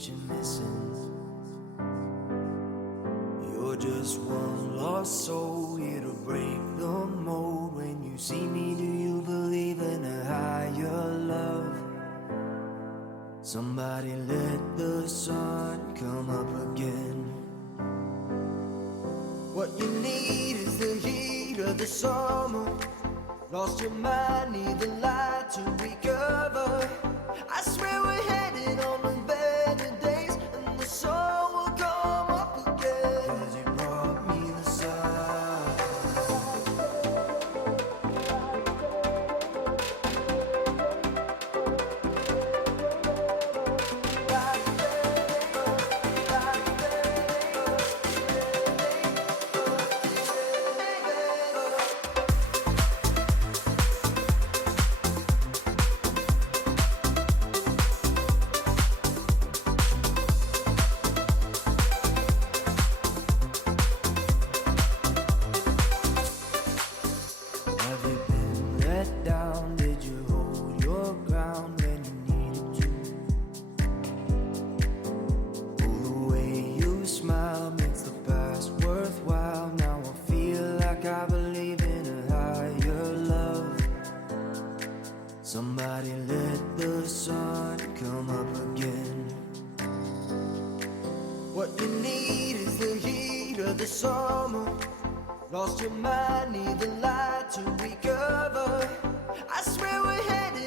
what you're missing. You're just one lost soul here to break the mold. When you see me, do you believe in a higher love? Somebody let the sun come up again. What you need is the heat of the summer. Lost your mind, need the light to recover. I swear we're headed on to better days, and the sun will come up again. 'Cause you brought me the sun. Have you been let down? Did you hold your ground when you needed to? Oh, the way you smile makes the past worthwhile. Now I feel like I believe in a higher love. Somebody let the sun come up again. What you need is the heat of the summer. Lost your mind, need the light to recover. I swear we're headed